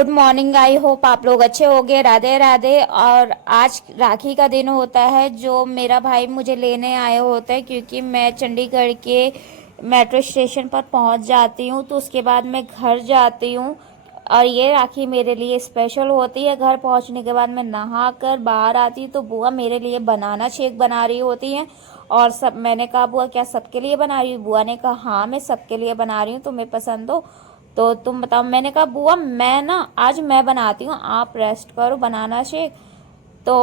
Good morning. I hope आप लोग अच्छे होंगे। राधे राधे। और आज राखी का दिन होता है जो मेरा भाई मुझे लेने आए होते हैं, क्योंकि मैं चंडीगढ़ के मेट्रो स्टेशन पर पहुंच जाती हूं तो उसके बाद मैं घर जाती हूं। और ये राखी मेरे लिए स्पेशल होती है। घर पहुंचने के बाद मैं नहा कर बाहर आती हूँ तो बुआ मेरे लिए बनाना शेक बना रही होती हैं। और सब मैंने कहा बुआ क्या सबके लिए बना रही हूँ? बुआ ने कहा हाँ मैं सबके लिए बना रही हूँ, तुम्हें पसंद हो तो तुम बताओ। मैंने कहा बुआ मैं ना आज मैं बनाती हूँ, आप रेस्ट करो बनाना शेक। तो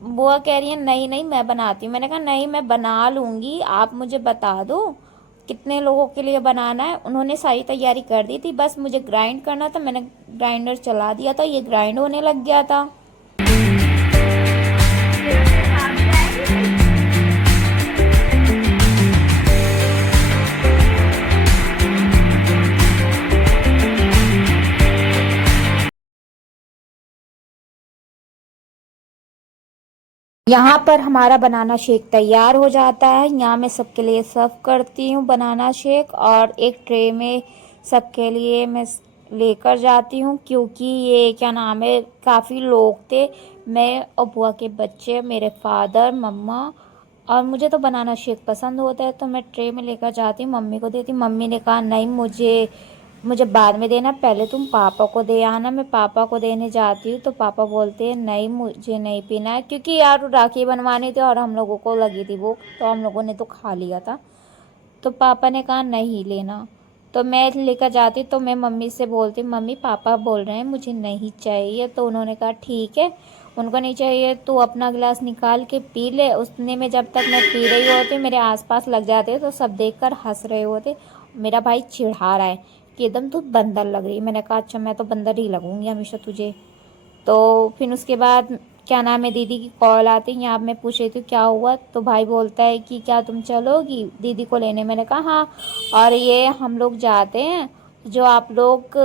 बुआ कह रही है नहीं नहीं मैं बनाती हूँ। मैंने कहा नहीं मैं बना लूँगी, आप मुझे बता दो कितने लोगों के लिए बनाना है। उन्होंने सारी तैयारी कर दी थी, बस मुझे ग्राइंड करना था। मैंने ग्राइंडर चला दिया था, ये ग्राइंड होने लग गया था। यहाँ पर हमारा बनाना शेक तैयार हो जाता है। यहाँ मैं सबके लिए सर्व करती हूँ बनाना शेक, और एक ट्रे में सबके लिए मैं लेकर जाती हूँ, क्योंकि ये क्या नाम है काफ़ी लोग थे। मैं और बुआ के बच्चे, मेरे फादर, मम्मा, और मुझे तो बनाना शेक पसंद होता है तो मैं ट्रे में लेकर जाती हूँ, मम्मी को देती हूँ। मम्मी ने कहा नहीं मुझे मुझे बाद में देना, पहले तुम पापा को दे आना। मैं पापा को देने जाती हूँ तो पापा बोलते हैं नहीं मुझे नहीं पीना है, क्योंकि यार राखी बनवानी थी और हम लोगों को लगी थी भूख, तो हम लोगों ने तो खा लिया था। तो पापा ने कहा नहीं लेना, तो मैं लेकर जाती तो मैं मम्मी से बोलती मम्मी पापा बोल रहे हैं मुझे नहीं चाहिए। तो उन्होंने कहा ठीक है, उनको नहीं चाहिए तो अपना गिलास निकाल के पी ले। उसने में जब तक मैं पी रही होती मेरे आसपास लग जाते तो सब देखकर हंस रहे होते। मेरा भाई चिढ़ा रहा है कि एकदम तू बंदर लग रही है। मैंने कहा अच्छा मैं तो बंदर ही लगूंगी हमेशा तुझे। तो फिर उसके बाद क्या नाम है दीदी की कॉल आती है। यहाँ मैं पूछ रही थी क्या हुआ, तो भाई बोलता है कि क्या तुम चलोगी दीदी को लेने? मैंने कहा हाँ। और ये हम लोग जाते हैं जो आप लोग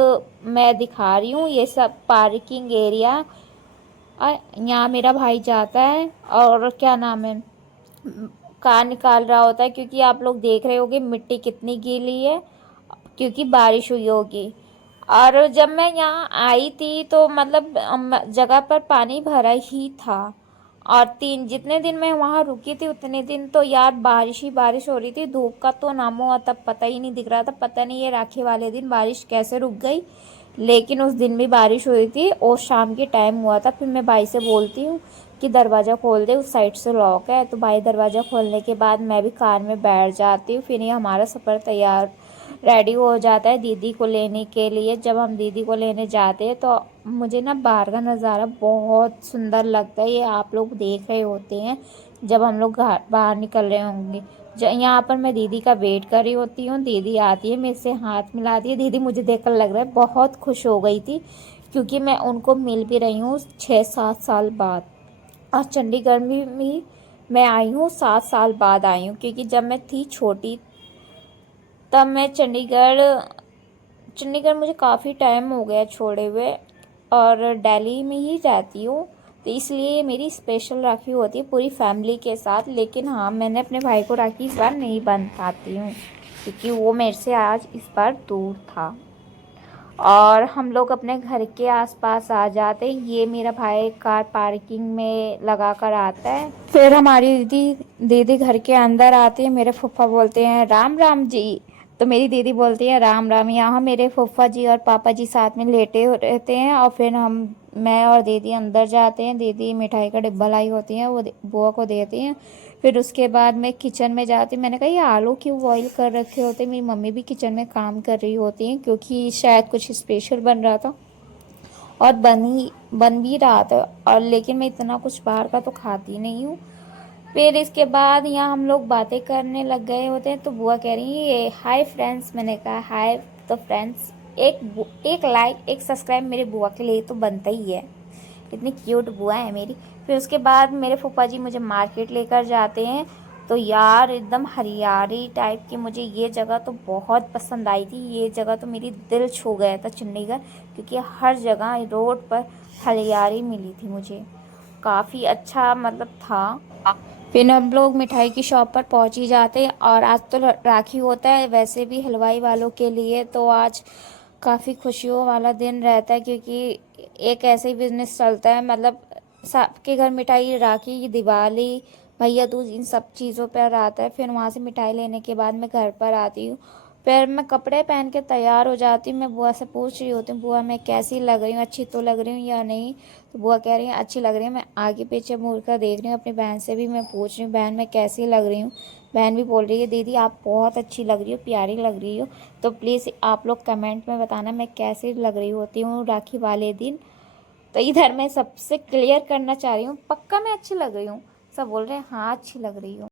मैं दिखा रही हूँ ये सब पार्किंग एरिया। और यहाँ मेरा भाई जाता है और क्या नाम है कार निकाल रहा होता है, क्योंकि आप लोग देख रहे होगे मिट्टी कितनी गीली है, क्योंकि बारिश हुई होगी। और जब मैं यहाँ आई थी तो मतलब जगह पर पानी भरा ही था। और तीन जितने दिन मैं वहाँ रुकी थी उतने दिन तो यार बारिश ही बारिश हो रही थी, धूप का तो नामो तब पता ही नहीं दिख रहा था। पता नहीं ये राखी वाले दिन बारिश कैसे रुक गई, लेकिन उस दिन भी बारिश हुई थी और शाम के टाइम हुआ था। फिर मैं भाई से बोलती हूँ कि दरवाज़ा खोल दे, उस साइड से लॉक है। तो भाई दरवाज़ा खोलने के बाद मैं भी कार में बैठ जाती हूँ। फिर ये हमारा सफ़र तैयार रेडी हो जाता है दीदी को लेने के लिए। जब हम दीदी को लेने जाते हैं तो मुझे ना बाहर का नज़ारा बहुत सुंदर लगता है। ये आप लोग देख रहे होते हैं जब हम लोग घर बाहर निकल रहे होंगे। यहाँ पर मैं दीदी का वेट कर रही होती हूँ, दीदी आती है मेरे से हाथ मिलाती है। दीदी मुझे देखकर लग रहा है बहुत खुश हो गई थी, क्योंकि मैं उनको मिल भी रही हूँ 6-7 साल बाद। और चंडीगढ़ में भी मैं आई हूँ 7 साल बाद आई हूँ, क्योंकि जब मैं थी छोटी तब मैं चंडीगढ़ चंडीगढ़ मुझे काफ़ी टाइम हो गया छोड़े हुए, और दिल्ली में ही रहती हूँ। तो इसलिए ये मेरी स्पेशल राखी होती है पूरी फैमिली के साथ। लेकिन हाँ मैंने अपने भाई को राखी इस बार नहीं बांध पाती हूँ, क्योंकि वो मेरे से आज इस बार दूर था। और हम लोग अपने घर के आसपास आ जाते हैं। ये मेरा भाई कार पार्किंग में लगा कर आता है। फिर हमारी दीदी दीदी घर के अंदर आती है। मेरे फूफा बोलते हैं राम राम जी, तो मेरी दीदी बोलती है राम राम। यहाँ मेरे फूफा जी और पापा जी साथ में लेटे रहते हैं, और फिर मैं और दीदी अंदर जाते हैं। दीदी मिठाई का डिब्बा लाई होती है, वो बुआ को देती हैं। फिर उसके बाद मैं किचन में जाती। मैंने कहा ये आलू क्यों बॉईल कर रखे होते? मेरी मम्मी भी किचन में काम कर रही होती हैं, क्योंकि शायद कुछ स्पेशल बन रहा था और बन भी रहा था। और लेकिन मैं इतना कुछ बाहर का तो खाती नहीं हूँ। फिर इसके बाद यहाँ हम लोग बातें करने लग गए होते हैं, तो बुआ कह रही है हाय फ्रेंड्स। मैंने कहा हाय। तो फ्रेंड्स एक लाइक एक सब्सक्राइब मेरे बुआ के लिए तो बनता ही है, इतनी क्यूट बुआ है मेरी। फिर उसके बाद मेरे फूफा जी मुझे मार्केट लेकर जाते हैं। तो यार एकदम हरियाली टाइप की मुझे ये जगह तो बहुत पसंद आई थी। ये जगह तो मेरी दिल छू गया था चंडीगढ़, क्योंकि हर जगह रोड पर हरियाली मिली थी मुझे, काफ़ी अच्छा मतलब था। फिर हम लोग मिठाई की शॉप पर पहुंच ही जाते हैं। और आज तो राखी होता है वैसे भी हलवाई वालों के लिए, तो आज काफ़ी खुशियों वाला दिन रहता है, क्योंकि एक ऐसे ही बिजनेस चलता है, मतलब सबके घर मिठाई, राखी, दिवाली, भैया दूज, इन सब चीज़ों पर आता है। फिर वहाँ से मिठाई लेने के बाद मैं घर पर आती हूँ, फिर मैं कपड़े पहन के तैयार हो जाती हूँ। मैं बुआ से पूछ रही होती हूँ, बुआ मैं कैसी लग रही हूँ, अच्छी तो लग रही हूँ या नहीं। तो बुआ कह रही है अच्छी लग रही है। मैं आगे पीछे मुड़ कर देख रही हूँ, अपनी बहन से भी मैं पूछ रही हूँ, बहन मैं कैसी लग रही हूँ। बहन भी बोल रही है दीदी आप बहुत अच्छी लग रही हो, प्यारी लग रही हो। तो प्लीज़ आप लोग कमेंट में बताना मैं कैसी लग रही होती हूँ राखी वाले दिन। तो इधर मैं सबसे क्लियर करना चाह रही हूँ, पक्का मैं अच्छी लग रही हूँ। सब बोल रहे हैं हाँ अच्छी लग रही हूँ।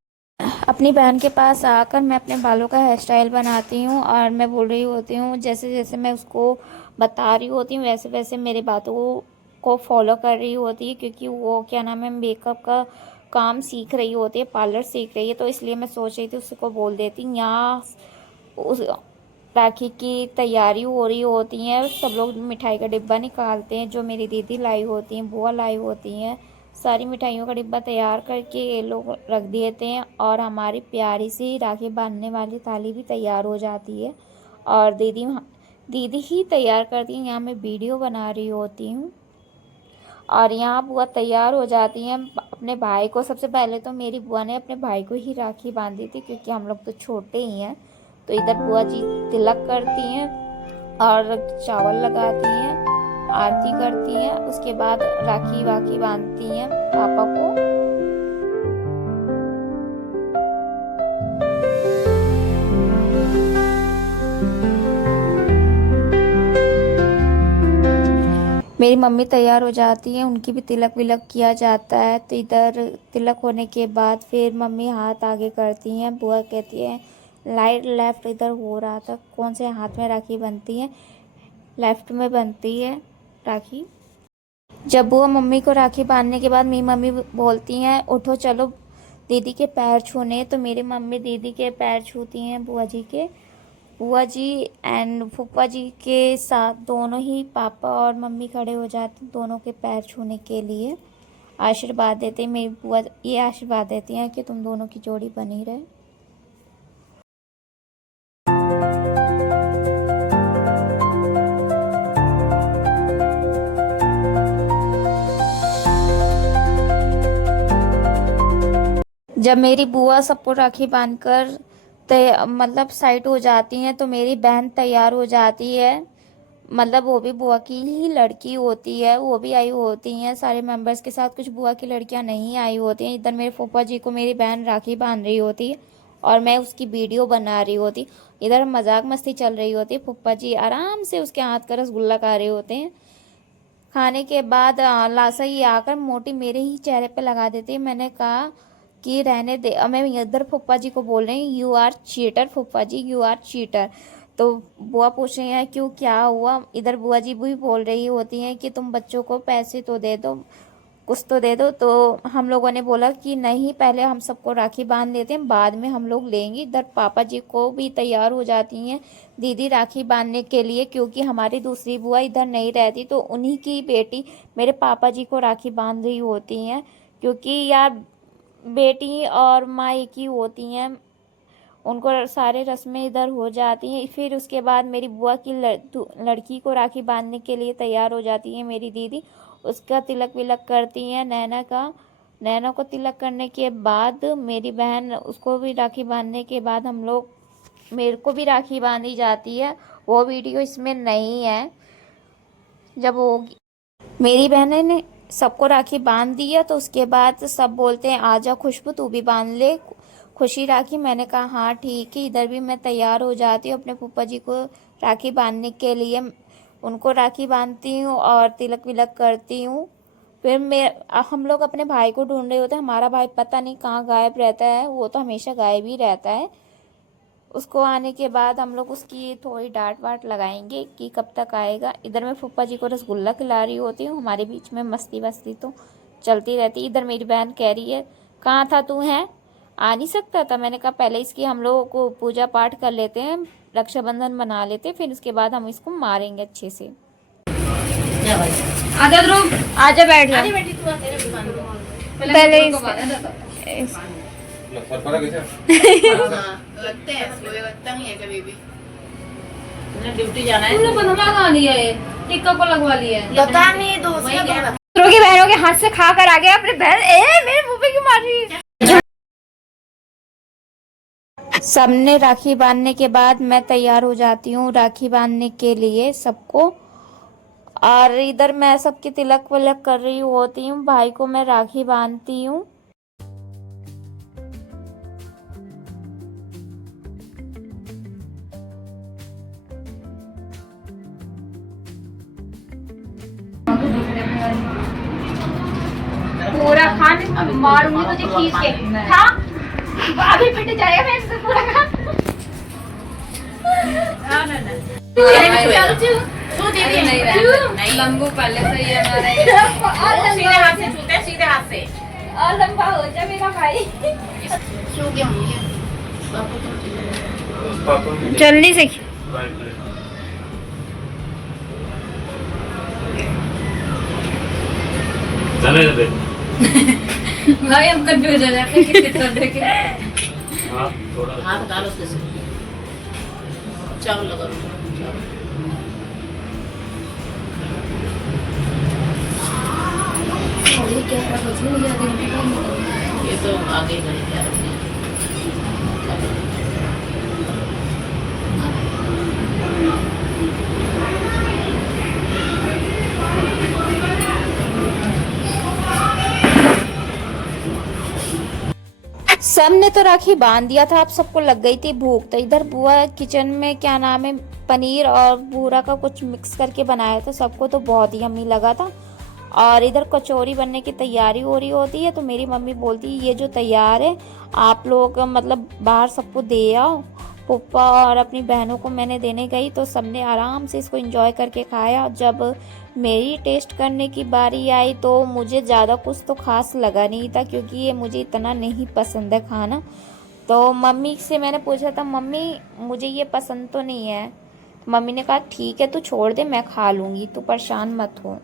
अपनी बहन के पास आकर मैं अपने बालों का हेयर स्टाइल बनाती हूँ, और मैं बोल रही होती हूँ, जैसे जैसे मैं उसको बता रही होती हूँ वैसे वैसे मेरी बातों को फॉलो कर रही होती है, क्योंकि वो क्या नाम है मेकअप का काम सीख रही होती है, पार्लर सीख रही है। तो इसलिए मैं सोच रही थी उसको बोल देती, यहाँ उस राखी की तैयारी हो रही होती है, सब लोग मिठाई का डिब्बा निकालते हैं, जो मेरी दीदी लाई होती हैं, बुआ लाई होती हैं, सारी मिठाइयों का डिब्बा तैयार करके ये लोग रख देते हैं, और हमारी प्यारी सी राखी बांधने वाली थाली भी तैयार हो जाती है, और दीदी ही तैयार करती हैं। यहाँ मैं वीडियो बना रही होती हूँ, और यहाँ बुआ तैयार हो जाती हैं अपने भाई को। सबसे पहले तो मेरी बुआ ने अपने भाई को ही राखी बांधी थी, क्योंकि हम लोग तो छोटे ही हैं। तो इधर बुआ जी तिलक करती हैं और चावल लगाती हैं, आरती करती हैं, उसके बाद राखी वाखी बांधती हैं पापा को। मेरी मम्मी तैयार हो जाती हैं, उनकी भी तिलक विलक किया जाता है। तो इधर तिलक होने के बाद फिर मम्मी हाथ आगे करती हैं, बुआ कहती है राइट लेफ्ट। इधर हो रहा था कौन से हाथ में राखी बनती है, लेफ्ट में बनती है राखी। जब बुआ मम्मी को राखी बांधने के बाद मेरी मम्मी बोलती हैं उठो चलो दीदी के पैर छूने। तो मेरी मम्मी दीदी के पैर छूती हैं, बुआ जी के, बुआ जी एंड फूफा जी के साथ दोनों ही पापा और मम्मी खड़े हो जाते हैं दोनों के पैर छूने के लिए, आशीर्वाद देते हैं। मेरी बुआ ये आशीर्वाद देती हैं कि तुम दोनों की जोड़ी बनी रहे। जब मेरी बुआ सबको राखी बांधकर मतलब साइड हो जाती हैं, तो मेरी बहन तैयार हो जाती है। मतलब वो भी बुआ की ही लड़की होती है, वो भी आई होती हैं सारे मेंबर्स के साथ, कुछ बुआ की लड़कियां नहीं आई होती हैं। इधर मेरे फूफा जी को मेरी बहन राखी बांध रही होती है, और मैं उसकी वीडियो बना रही होती। इधर मजाक मस्ती चल रही होती है, फूफा जी आराम से उसके हाथ का रसगुल्ला खा रहे होते हैं। खाने के बाद लाशा ही आकर मोटी मेरे ही चेहरे पे लगा देती है। मैंने कहा कि रहने दे। मैं इधर फूफा जी को बोल रही हूँ यू आर चीटर, फूफा जी यू आर चीटर। तो बुआ पूछ रही है क्यों क्या हुआ। इधर बुआ जी भी बोल रही होती हैं कि तुम बच्चों को पैसे तो दे दो, कुछ तो दे दो। तो हम लोगों ने बोला कि नहीं पहले हम सबको राखी बांध देते हैं, बाद में हम लोग लेंगे। इधर पापा जी को भी तैयार हो जाती हैं दीदी राखी बांधने के लिए, क्योंकि हमारी दूसरी बुआ इधर नहीं रहती, तो उन्हीं की बेटी मेरे पापा जी को राखी बांध रही होती हैं, क्योंकि यार बेटी और माँ एक ही होती हैं, उनको सारे रस्में इधर हो जाती हैं। फिर उसके बाद मेरी बुआ की लड़की को राखी बांधने के लिए तैयार हो जाती है मेरी दीदी, उसका तिलक विलक करती हैं नैना का। नैना को तिलक करने के बाद मेरी बहन उसको भी राखी बांधने के बाद हम लोग मेरे को भी राखी बांधी जाती है। वो वीडियो इसमें नहीं है। जब वो मेरी बहन ने सबको राखी बांध दी है, तो उसके बाद सब बोलते हैं आजा खुशबू तू भी बांध ले खुशी राखी। मैंने कहा हाँ ठीक है। इधर भी मैं तैयार हो जाती हूँ अपने फूफा जी को राखी बांधने के लिए, उनको राखी बांधती हूँ और तिलक विलक करती हूँ। फिर हम लोग अपने भाई को ढूंढ रहे होते हैं। हमारा भाई पता नहीं कहाँ गायब रहता है, वो तो हमेशा गायब ही रहता है। उसको आने के बाद हम लोग उसकी थोड़ी डांट वाट लगाएंगे कि कब तक आएगा। इधर मैं फूफा जी को रसगुल्ला खिला रही होती हूँ, हमारे बीच में मस्ती वस्ती तो चलती रहती। इधर मेरी बहन कह रही है कहाँ था तू, है आ नहीं सकता था। मैंने कहा पहले इसकी हम लोग को पूजा पाठ कर लेते हैं, रक्षाबंधन मना लेते हैं, फिर उसके बाद हम इसको मारेंगे अच्छे से। आजा ध्रुव, आजा बैठ जा पहले लगते हैं, लगता ही है कभी भी। ड्यूटी जाना है। तूने पनमा कहाँ लिया है, टिक्का को लगवा लिया है। पता नहीं दूसरा दूसरों की बहनों के हाथ से खा कर आ गया अपने बहन मेरे मुंह पे क्यों मार रही है। सबने राखी बांधने के बाद मैं तैयार हो जाती हूँ राखी बांधने के लिए सबको। और इधर मैं सबकी तिलक विलक कर रही होती हूँ, भाई को मैं राखी बांधती हूँ। पूरा खान मारूंगी तुझे खींच के। खा आगे फट जाएगा मैं इससे पूरा खा। लंबू पहले से ही हमारा सीधे हाथ से छूते हैं, सीधे हाथ से और लंबा हो जा मेरा भाई। छू के होंगे जल्दी से चले जाते भाई हम कंफ्यूज हो जाते हैं किसकी तरफ देखे। हाँ थोड़ा हाथ डालो उसके से चावल लगा ये तो आगे गए क्या सबने तो राखी बांध दिया था, आप सबको लग गई थी भूख। तो इधर बुआ किचन में क्या नाम है पनीर और बूरा का कुछ मिक्स करके बनाया था, सबको तो बहुत ही यम्मी लगा था। और इधर कचौरी बनने की तैयारी हो रही होती है, तो मेरी मम्मी बोलती है ये जो तैयार है आप लोग मतलब बाहर सबको दे आओ। पप्पा और अपनी बहनों को मैंने देने गई तो सबने आराम से इसको एंजॉय करके खाया। जब मेरी टेस्ट करने की बारी आई तो मुझे ज़्यादा कुछ तो खास लगा नहीं था, क्योंकि ये मुझे इतना नहीं पसंद है खाना। तो मम्मी से मैंने पूछा था मम्मी मुझे ये पसंद तो नहीं है। मम्मी ने कहा ठीक है तू छोड़ दे मैं खा लूँगी, तू परेशान मत हो।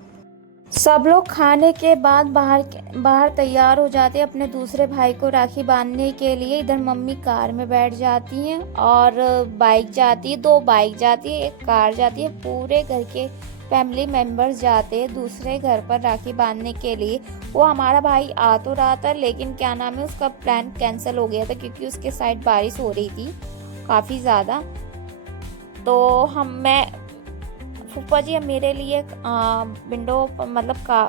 सब लोग खाने के बाद बाहर तैयार हो जाते हैं अपने दूसरे भाई को राखी बांधने के लिए। इधर मम्मी कार में बैठ जाती हैं और बाइक जाती है, 2 बाइक जाती है, 1 कार जाती है। पूरे घर के फैमिली मेम्बर्स जाते हैं दूसरे घर पर राखी बांधने के लिए। वो हमारा भाई आ तो रहा था लेकिन क्या नाम है उसका प्लान कैंसिल हो गया था, क्योंकि उसके साइड बारिश हो रही थी काफ़ी ज़्यादा। तो मैं फूफा जी मेरे लिए विंडो मतलब का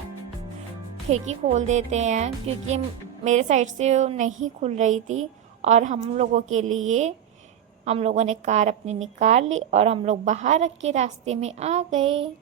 खिड़की खोल देते हैं, क्योंकि मेरे साइड से नहीं खुल रही थी। और हम लोगों के लिए हम लोगों ने कार अपनी निकाल ली और हम लोग बाहर रख के रास्ते में आ गए।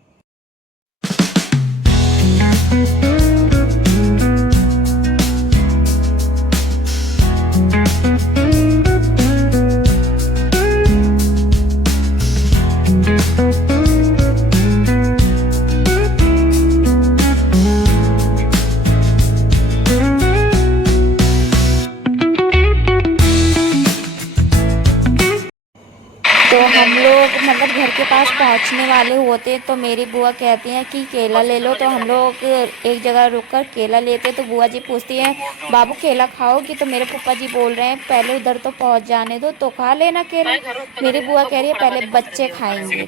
तो हम लोग मतलब घर के पास पहुंचने वाले होते तो मेरी बुआ कहती हैं कि केला ले लो। तो हम लोग एक जगह रुककर केला लेते तो बुआ जी पूछती हैं बाबू केला खाओगी? तो मेरे पापा जी बोल रहे हैं पहले उधर तो पहुंच जाने दो तो खा लेना केला। मेरी बुआ कह रही है पहले बच्चे खाएंगे।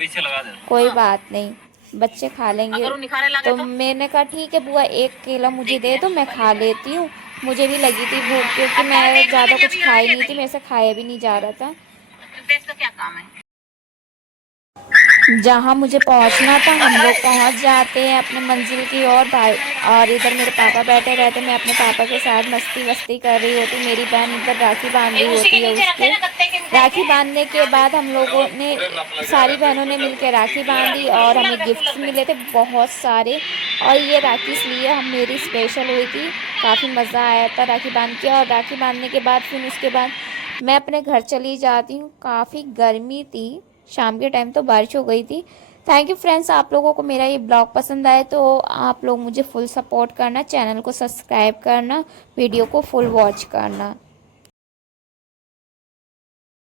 कोई बात नहीं बच्चे खा लेंगे। तो मैंने कहा ठीक है बुआ 1 केला मुझे दे दो मैं खा लेती हूँ। मुझे भी लगी थी भूख, क्योंकि मैं ज़्यादा कुछ खाई नहीं थी, मेरे से खाया भी नहीं जा रहा था। क्या काम है जहाँ मुझे पहुँचना था हम लोग पहुँच जाते हैं अपने मंजिल की ओर। भाई और इधर मेरे पापा बैठे रहते, मैं अपने पापा के साथ मस्ती वस्ती कर रही होती। मेरी बहन इधर राखी बांध रही होती है उसके। राखी बांधने के बाद हम लोगों ने सारी बहनों ने मिलकर राखी बांधी और हमें गिफ्ट्स मिले थे बहुत सारे। और ये राखी इसलिए हम मेरी स्पेशल हुई थी, काफ़ी मज़ा आया था राखी बांध के। और राखी बांधने के बाद फिर उसके बाद मैं अपने घर चली जाती हूँ। काफ़ी गर्मी थी, शाम के टाइम तो बारिश हो गई थी। थैंक यू फ्रेंड्स, आप लोगों को मेरा ये ब्लॉग पसंद आए तो आप लोग मुझे फुल सपोर्ट करना, चैनल को सब्सक्राइब करना, वीडियो को फुल वॉच करना।